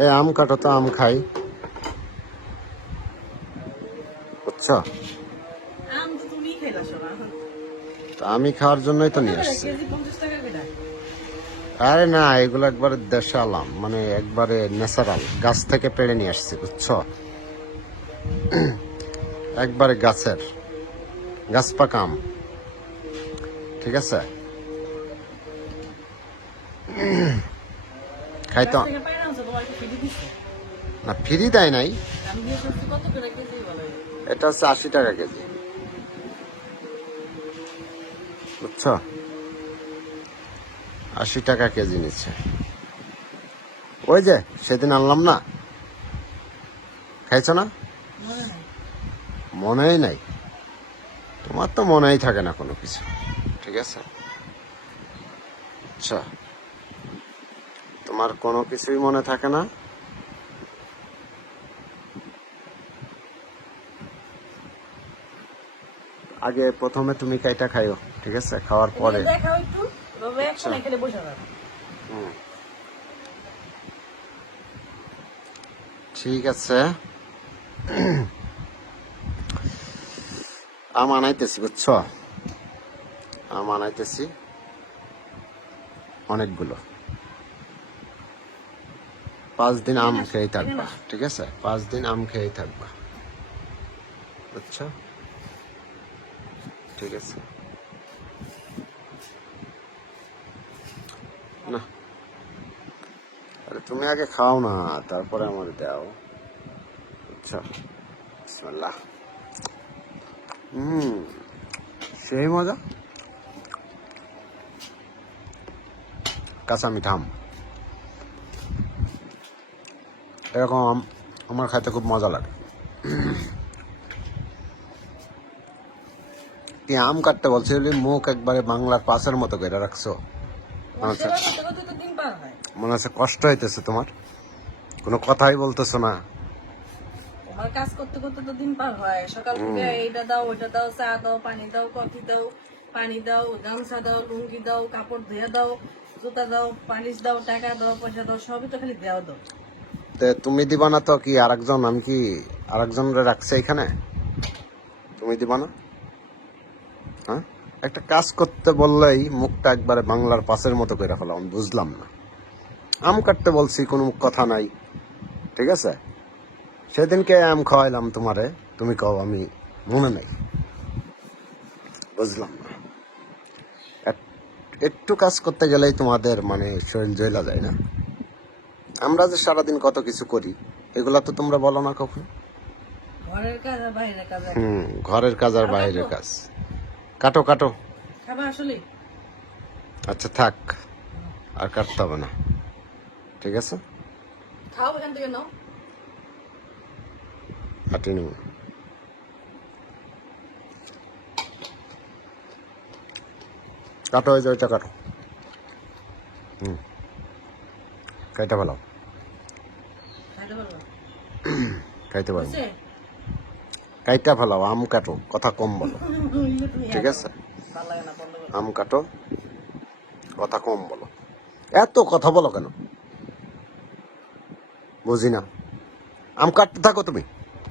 এই আম কাটো তো, আম খাই, বুঝছো? আম তো তুমি খাইলা শোনা। তো আমি খাওয়ার জন্যই তো নিয়ে আসছি। কেজি 50 টাকা করে। আরে না, এগুলো একবারে দেশাল আম, মানে একবারে ন্যাচারাল, গাছ থেকে পেড়ে নিয়ে আসছি, বুঝছো? একবারে গাছের, গাছ পাকা আম, ঠিক আছে? খাইতো গাছ থেকে পাইরা আনছো, তোমার কি ফ্রি দিছে? না, ফ্রি দেয় নাই। আমি দিয়ে করছি কত করে কেজি বলো? এটা হচ্ছে 80 টাকা কেজি, বুঝছো? 80 টাকা কেজি নিচ্ছে। ওই যে সেদিন আনলাম না, খাইছো না? মনে নাই। মনেই নাই, তোমার তো মনেই থাকে না কোনো কিছু, ঠিক আছে? আচ্ছা, তোমার কোনো কিছুই মনে থাকে না। আগে প্রথমে তুমি কাইটা খাইও, ঠিক আছে? খাওয়ার পরে দেখাও একটু, তবে এখন এখানে বসে যাবে। হুম, ঠিক আছে। আম আনাইতেছি, বুঝছো? আম আনাইতেছি অনেকগুলো। 5 দিন আম খেয়েই থাকবা, ঠিক আছে? 5 দিন আম খেয়েই থাকবা, বুঝছো? ঠিক আছে না? আরে তুমি আগে খাও না, তারপরে আমার দাও, বুঝছো? বিসমিল্লাহ। সেই মজা, কাঁচা মিঠা আম, এরকম আম আমার খাইতে খুব মজা লাগে। কি আম কাটতে বলছি, মুখ একবারে বাংলার পাশের মতো করে রাখছো। মনে হচ্ছে, সেবা করতে করতে তো দিন পার হয়। মনে হচ্ছে কষ্ট হইতেছে তোমার, কোনো কথাই বলতেছো না। তোমার কাজ করতে করতে তো দিন পার হয়। সকাল থেকে এইটা দাও, ওইটা দাও, চা দাও, পানি দাও, কফি দাও, পানি দাও, গামছা দাও, লুঙ্গি দাও, কাপড় ধুয়ে দাও, জুতা দাও, পালিশ দাও, টাকা দাও, পয়সা দাও, সবই তো খালি দেওয়া দাও। তে তুমি দিবা না তো কি আরেকজন, আমি কি আরেকজনরে রাখছে এখানে? তুমি দিবা না? হ্যাঁ, একটা কাজ করতে বললেই মুখটা একবারে বাংলার পাশের মতো করে ফেলাম, আমি বুঝলাম না। আম কাটতে বলছি, কোনো কথা নাই, ঠিক আছে? সেদিনকে আম খাওয়াইলাম তোমারে, তুমি কও আমি মনে নাই, বুঝলাম না। একটু কাজ করতে গেলেই তোমাদের মানে শরীর জ্বলা যায় না? আমরা যে সারাদিন কত কিছু করি, এগুলা তো তোমরা বলো না কখনো। ঘরের কাজ আর বাইরের কাজ এক। ঘরের কাজ আর আরো বাইরের কাটবো? কাজ। কাটো কাটো। খাবা আসলে? আচ্ছা থাক, আর কাটতে হবে না, ঠিক আছে? খাও এখান থেকে নাও। কাটি নেব। কাটো, ওই যে ওইটা কাটো। খাইতে ভালো, খাইতে পারবো? খাইতে পারবো। বুঝছে? কাইটা ফেলাও, আম কাটো, কথা কম বলো, তুমি ঠিক আছে? ভালো লাগে না, বন্ধ করো। আম কাটো, কথা কম বলো। এত কথা বলো কেন বুঝি না। আম কাটতে থাকো তুমি।